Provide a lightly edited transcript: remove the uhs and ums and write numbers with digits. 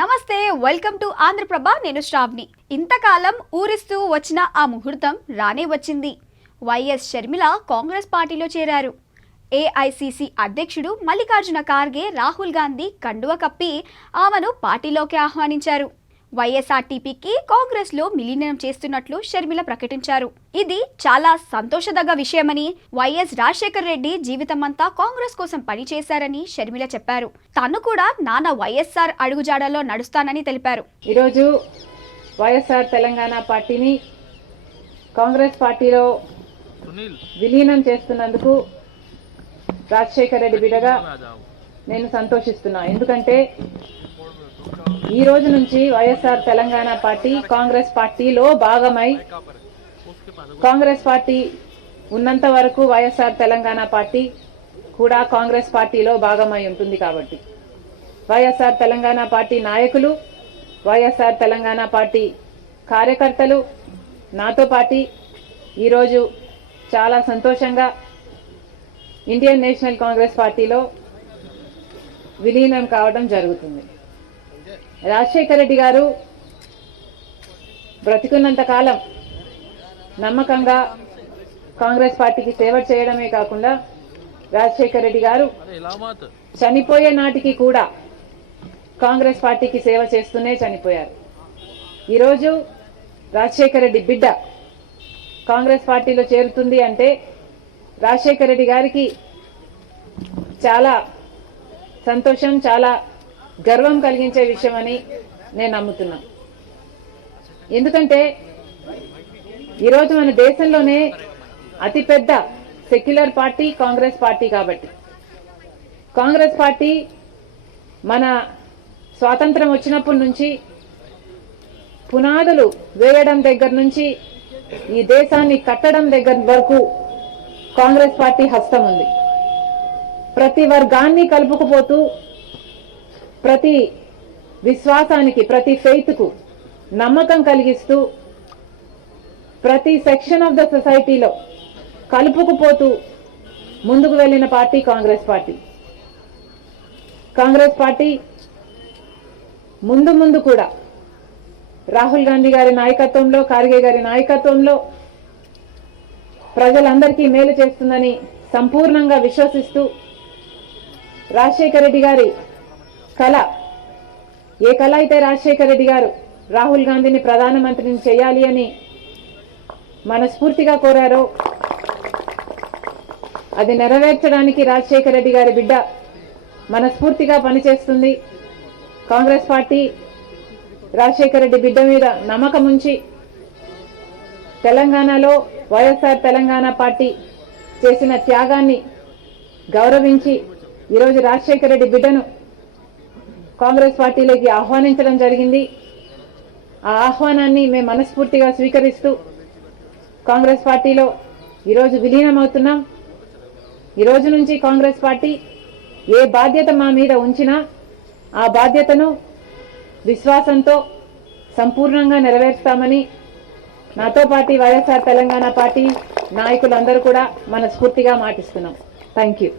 నమస్తే, welcome to Andhraprabha. నేను శ్రావ్ని. ఇంతకాలం ఊరిస్తూ వచ్చిన ఆ ముహూర్తం రానే వచ్చింది. వైఎస్ షర్మిల కాంగ్రెస్ పార్టీలో చేరారు. ఏఐసిసి అధ్యక్షుడు మల్లికార్జున ఖార్గే, రాహుల్ గాంధీ కండువ కప్పి ఆమెను పార్టీలోకి ఆహ్వానించారు. వైఎస్ఆర్టీపీకి కాంగ్రెస్లో విలీనం చేస్తున్నట్లు షర్మిల ప్రకటించారు. ఇది చాలా సంతోషదగ్గ విషయమని, వైఎస్ రాజశేఖర్ రెడ్డి జీవితమంతా కాంగ్రెస్ కోసం పనిచేశారని షర్మిల చెప్పారు. తాను కూడా నాన్న వైఎస్ఆర్ అడుగుజాడల్లో నడుస్తానని తెలిపారు. ఈరోజు వైఎస్ఆర్ తెలంగాణ పార్టీని కాంగ్రెస్ పార్టీలో విలీనం చేస్తున్నందుకు రాజశేఖర్ రెడ్డి బిడ్డగా నేను సంతోషిస్తున్నా. ఎందుకంటే ఈ రోజు నుంచి వైఎస్ఆర్ తెలంగాణ పార్టీ కాంగ్రెస్ పార్టీలో భాగమై, కాంగ్రెస్ పార్టీ ఉన్నంత వరకు వైఎస్ఆర్ తెలంగాణ పార్టీ కూడా కాంగ్రెస్ పార్టీలో భాగమై ఉంటుంది. కాబట్టి వైఎస్ఆర్ తెలంగాణ పార్టీ నాయకులు, వైఎస్ఆర్ తెలంగాణ పార్టీ కార్యకర్తలు నాతో పాటు ఈరోజు చాలా సంతోషంగా ఇండియన్ నేషనల్ కాంగ్రెస్ పార్టీలో విలీనం కావడం జరుగుతుంది. రాజశేఖర్ రెడ్డి గారు బ్రతికున్నంత కాలం నమ్మకంగా కాంగ్రెస్ పార్టీకి సేవ చేయడమే కాకుండా రాజశేఖర్ రెడ్డి గారు చనిపోయే నాటికి కూడా కాంగ్రెస్ పార్టీకి సేవ చేస్తూనే చనిపోయారు. ఈరోజు రాజశేఖర్ రెడ్డి బిడ్డ కాంగ్రెస్ పార్టీలో చేరుతుంది అంటే రాజశేఖర్ రెడ్డి గారికి చాలా సంతోషం, చాలా గర్వం కలిగించే విషయం అని నేను నమ్ముతున్నా. ఎందుకంటే ఈరోజు మన దేశంలోనే అతిపెద్ద సెక్యులర్ పార్టీ కాంగ్రెస్ పార్టీ. కాబట్టి కాంగ్రెస్ పార్టీ మన స్వాతంత్రం వచ్చినప్పటి నుంచి పునాదులు వేయడం దగ్గర నుంచి ఈ దేశాన్ని కట్టడం దగ్గర వరకు కాంగ్రెస్ పార్టీ హస్తం ఉంది. ప్రతి వర్గాన్ని కలుపుకుపోతూ, ప్రతి విశ్వాసానికి, ప్రతి ఫెయిత్కు నమ్మకం కలిగిస్తూ, ప్రతి సెక్షన్ ఆఫ్ ద సొసైటీలో కలుపుకుపోతూ ముందుకు వెళ్లిన party Congress party. Congress party ముందు కూడా రాహుల్ గాంధీ గారి నాయకత్వంలో, ఖార్గే గారి నాయకత్వంలో ప్రజలందరికీ మేలు చేస్తుందని సంపూర్ణంగా విశ్వసిస్తూ, రాజశేఖర్ రెడ్డి గారి కళ, ఏ కళ అయితే రాజశేఖర్ రెడ్డి గారు రాహుల్ గాంధీని ప్రధానమంత్రిని చేయాలి అని మనస్ఫూర్తిగా కోరారో అది నెరవేర్చడానికి రాజశేఖర్ రెడ్డి గారి బిడ్డ మనస్ఫూర్తిగా పనిచేస్తుంది. కాంగ్రెస్ పార్టీ రాజశేఖర్ రెడ్డి బిడ్డ మీద నమ్మకం ఉంచి తెలంగాణలో వైఎస్ఆర్ తెలంగాణ పార్టీ చేసిన త్యాగాన్ని గౌరవించి ఈరోజు రాజశేఖర్ రెడ్డి బిడ్డను కాంగ్రెస్ పార్టీలోకి ఆహ్వానించడం జరిగింది. ఆ ఆహ్వానాన్ని మేము మనస్ఫూర్తిగా స్వీకరిస్తూ కాంగ్రెస్ పార్టీలో ఈరోజు విలీనం అవుతున్నాం. ఈరోజు నుంచి కాంగ్రెస్ పార్టీ ఏ బాధ్యత మా మీద ఉంచినా ఆ బాధ్యతను విశ్వాసంతో సంపూర్ణంగా నెరవేర్స్తామని నాతో పాటు వైఎస్ఆర్ తెలంగాణ పార్టీ నాయకులందరూ కూడా మనస్ఫూర్తిగా మాటిస్తున్నాం. Thank you.